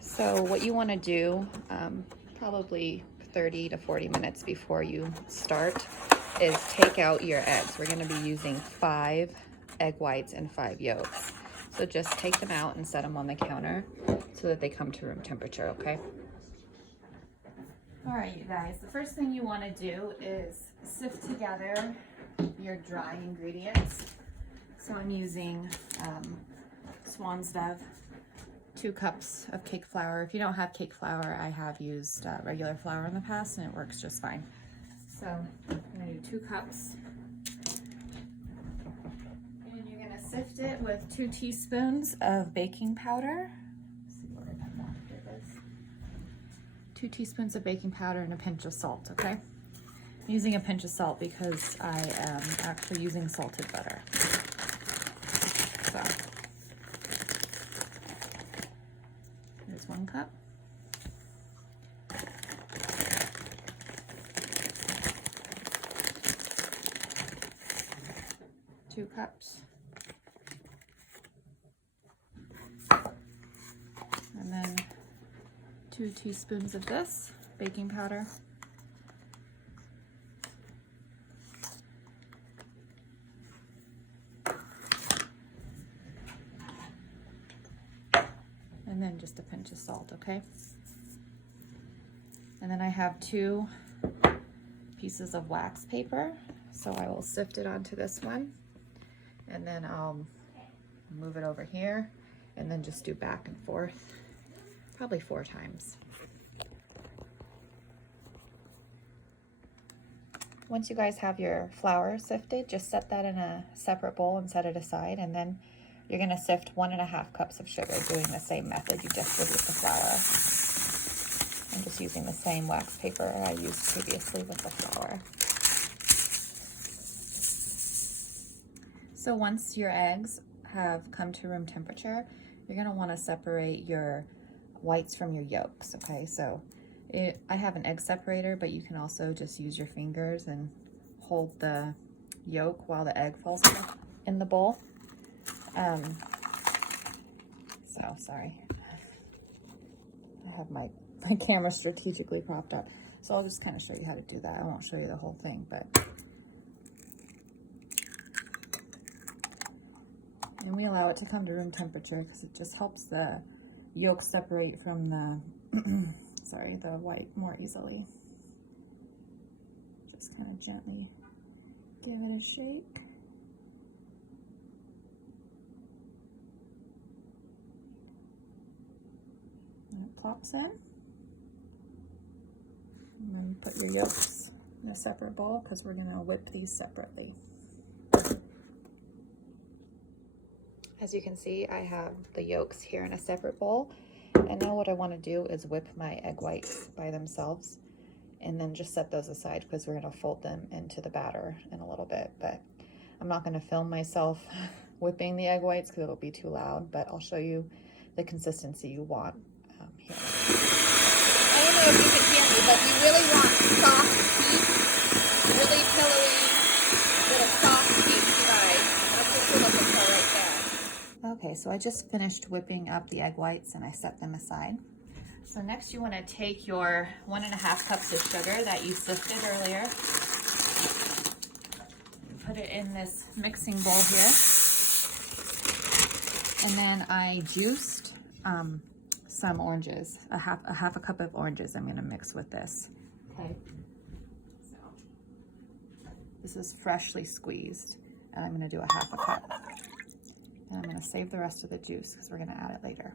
So what you want to do, probably 30 to 40 minutes before you start, is take out your eggs. We're going to be using 5 egg whites and 5 yolks. So just take them out and set them on the counter so that they come to room temperature, okay? All right, you guys, the first thing you want to do is sift together your dry ingredients. So I'm using Swan's Dove, 2 cups of cake flour. If you don't have cake flour, I have used regular flour in the past and it works just fine. So I'm gonna do 2 cups. And you're gonna sift it with 2 teaspoons of baking powder. Let's see what I want to do this. 2 teaspoons of baking powder and a pinch of salt, okay? I'm using a pinch of salt because I am actually using salted butter. So here's 1 cup. Two cups. And then 2 teaspoons of this baking powder. And then just a pinch of salt, okay? And then I have 2 pieces of wax paper, so I will sift it onto this one, and then I'll move it over here, and then just do back and forth, probably 4 times. Once you guys have your flour sifted, just set that in a separate bowl and set it aside, and then you're gonna sift 1.5 cups of sugar doing the same method you just did with the flour. I'm just using the same wax paper I used previously with the flour. So once your eggs have come to room temperature, you're gonna wanna separate your whites from your yolks, okay? So I have an egg separator, but you can also just use your fingers and hold the yolk while the egg falls in the bowl. So sorry, I have my camera strategically propped up, so I'll just kind of show you how to do that. I won't show you the whole thing, but and we allow it to come to room temperature because it just helps the yolk separate from the the white more easily. Just kind of gently give it a shake. And it plops in. And then put your yolks in a separate bowl because we're going to whip these separately. As you can see, I have the yolks here in a separate bowl. And now what I want to do is whip my egg whites by themselves and then just set those aside because we're going to fold them into the batter in a little bit. But I'm not going to film myself whipping the egg whites because it'll be too loud, but I'll show you the consistency you want here. I don't know if you can hear me, but you really want soft heat, really pillowy, little soft heat, you guys. That's what you're looking for right there. Okay, so I just finished whipping up the egg whites and I set them aside. So next you want to take your 1.5 cups of sugar that you sifted earlier. Put it in this mixing bowl here. And then I juiced some oranges, a half a cup of oranges I'm going to mix with this. Okay. So this is freshly squeezed and I'm going to do a 1/2 cup. And I'm going to save the rest of the juice because we're going to add it later.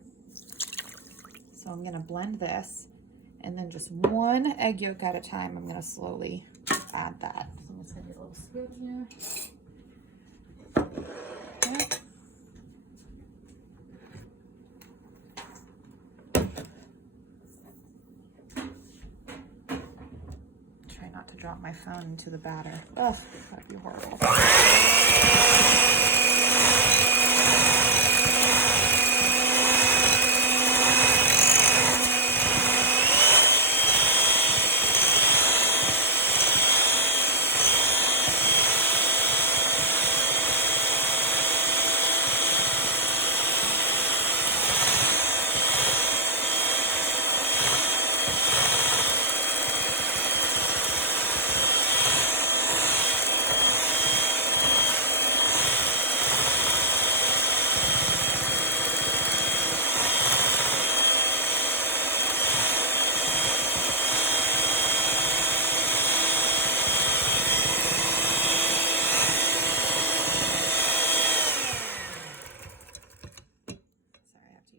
So I'm going to blend this, and then just 1 egg yolk at a time, I'm going to slowly add that. So I'm just going to get a little scoop here. Okay. Try not to drop my phone into the batter. Oh, that'd be horrible.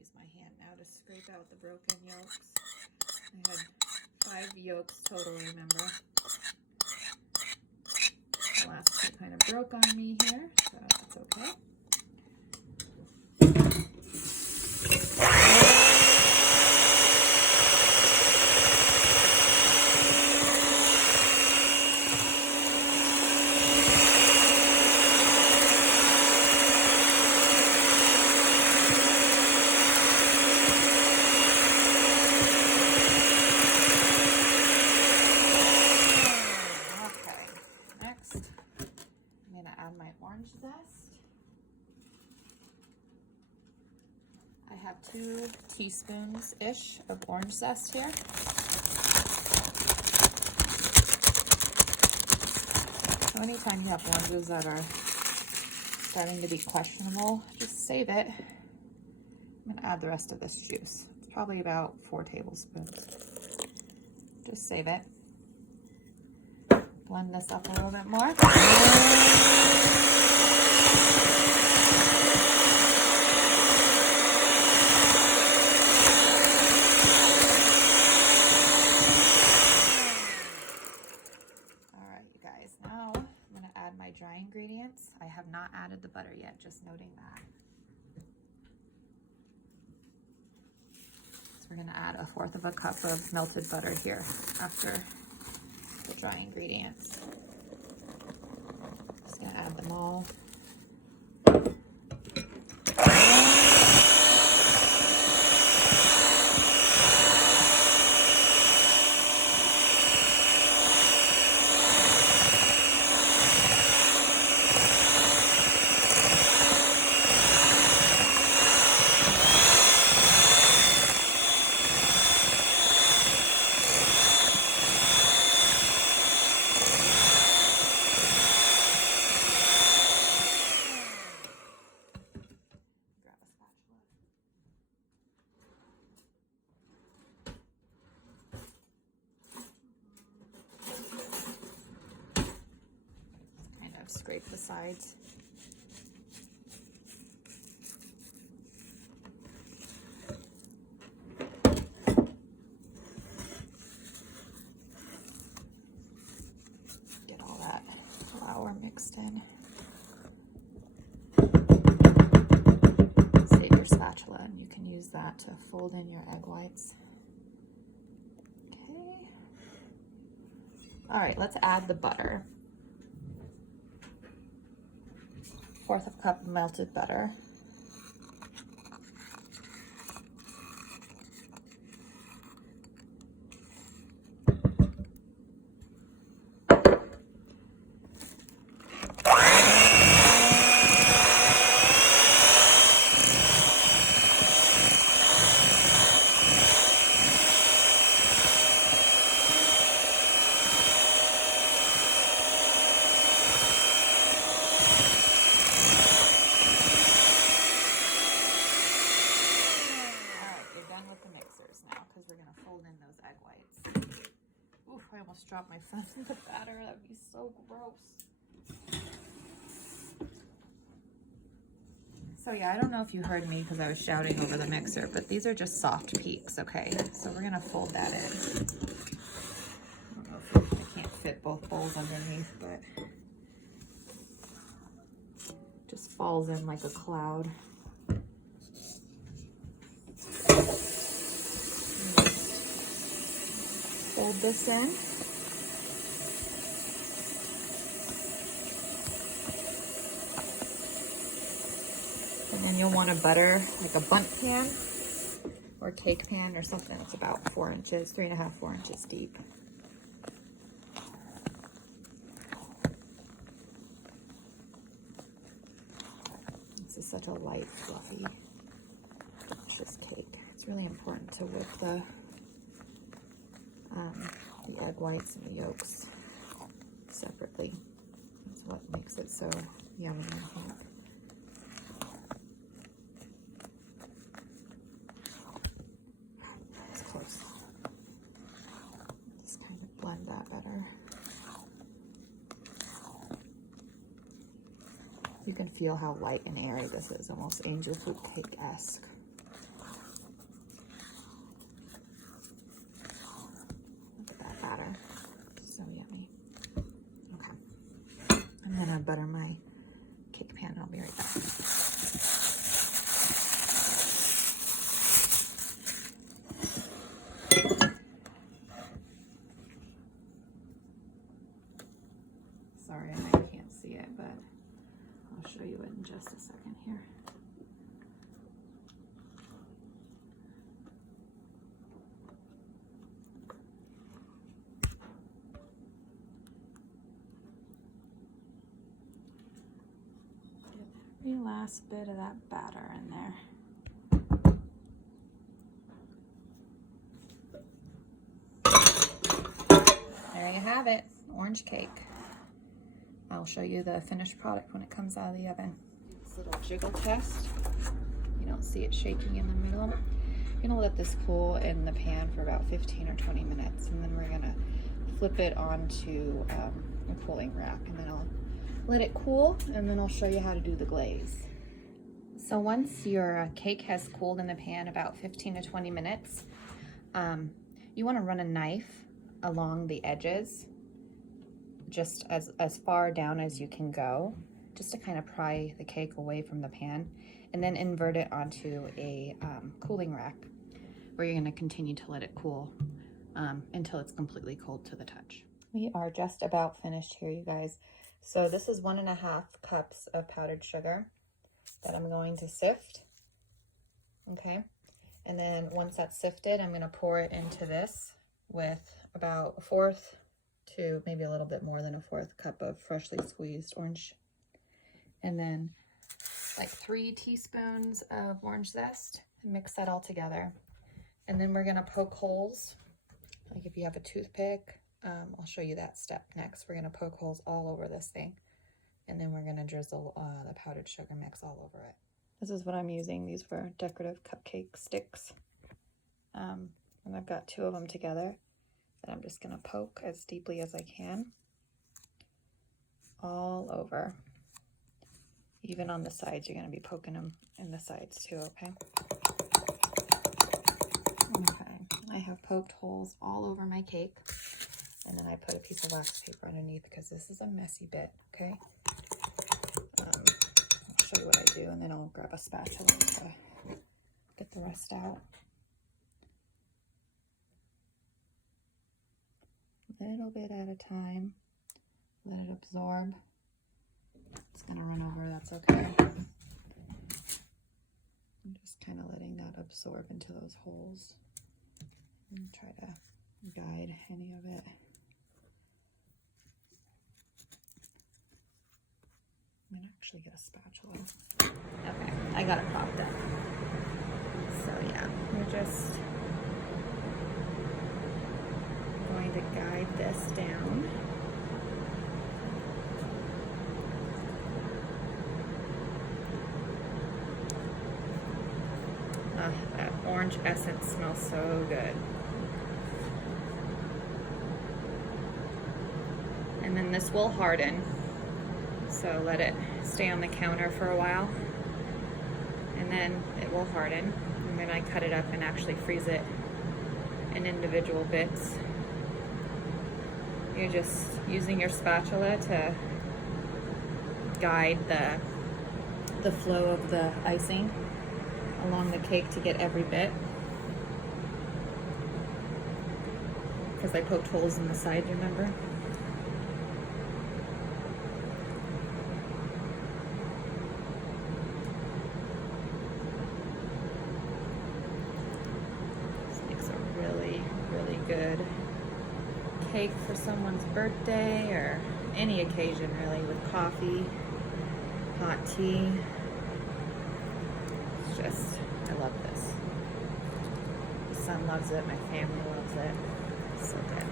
use my hand now to scrape out the broken yolks. I had 5 yolks total, remember? The last 2 kind of broke on me here, so that's okay. Orange zest. I have 2 teaspoons-ish of orange zest here. So anytime you have oranges that are starting to be questionable, just save it. I'm gonna add the rest of this juice. It's probably about 4 tablespoons. Just save it. Blend this up a little bit more. Dry ingredients. I have not added the butter yet, just noting that. So we're going to add 1/4 cup of melted butter here after the dry ingredients. Just going to add them all. Scrape the sides. Get all that flour mixed in. Save your spatula and you can use that to fold in your egg whites. Okay. All right, let's add the butter. 1/4 cup of melted butter. I almost dropped my phone in the batter. That would be so gross. So yeah, I don't know if you heard me because I was shouting over the mixer, but these are just soft peaks, okay? So we're gonna fold that in. I don't know if I can't fit both bowls underneath, but it just falls in like a cloud. Fold this in. And then you'll want to butter like a bundt pan or cake pan or something that's about 4 inches, 3.5, 4 inches deep. This is such a light, fluffy, delicious cake. It's really important to whip the egg whites and the yolks separately. That's what makes it so yummy and hot. It's close. Just kind of blend that better. You can feel how light and airy this is, almost angel food cake-esque. last bit of that batter in there. There you have it, orange cake. I'll show you the finished product when it comes out of the oven. This little jiggle test. You don't see it shaking in the middle. You're gonna let this cool in the pan for about 15 or 20 minutes, and then we're gonna flip it onto a cooling rack, and then I'll let it cool, and then I'll show you how to do the glaze. So once your cake has cooled in the pan about 15 to 20 minutes, you wanna run a knife along the edges, just as far down as you can go, just to kind of pry the cake away from the pan, and then invert it onto a cooling rack where you're going to continue to let it cool until it's completely cold to the touch. We are just about finished here, you guys. So this is 1.5 cups of powdered sugar that I'm going to sift. Okay, and then once that's sifted, I'm going to pour it into this with about 1/4 to maybe a little bit more than 1/4 cup of freshly squeezed orange, and then like 3 teaspoons of orange zest. Mix that all together, and then we're gonna poke holes. Like if you have a toothpick, I'll show you that step next. We're gonna poke holes all over this thing, and then we're gonna drizzle the powdered sugar mix all over it. This is what I'm using. These were decorative cupcake sticks, and I've got 2 of them together. And I'm just gonna poke as deeply as I can all over. Even on the sides, you're gonna be poking them in the sides too, okay? Okay, I have poked holes all over my cake, and then I put a piece of wax paper underneath because this is a messy bit, okay? I'll show you what I do, and then I'll grab a spatula to get the rest out. Little bit at a time, let it absorb. It's gonna run over, that's okay. I'm just kind of letting that absorb into those holes and try to guide any of it. I'm gonna actually get a spatula. Okay, I got it popped up. So yeah, we're just going to guide this down. That orange essence smells so good. And then this will harden, so let it stay on the counter for a while, and then it will harden, and then I cut it up and actually freeze it in individual bits. You're just using your spatula to guide the flow of the icing along the cake to get every bit. Because I poked holes in the side, remember? This makes a really, really good cake for someone's birthday or any occasion really, with coffee, hot tea. It's just, I love this. My son loves it, my family loves it. So good.